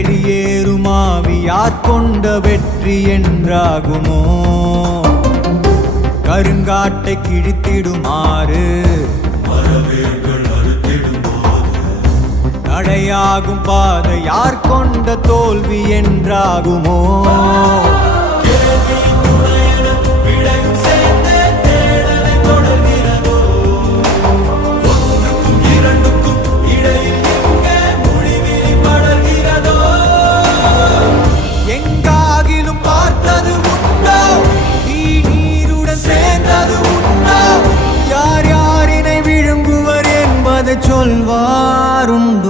வெளியேறுமாவியார் கொண்ட வெற்றி என்றாகுமோ? கருங்காட்டை கிழித்திடுமாறு தடையாகும் பாதை யார் கொண்ட தோல்வி என்றாகுமோ? எங்காகிலும் பார்த்தது உண்டோ? நீருடன் சேர்ந்தது உண்டோ? யார் யாரினை விழுங்குவர் என்பதை சொல்வாருண்டோ?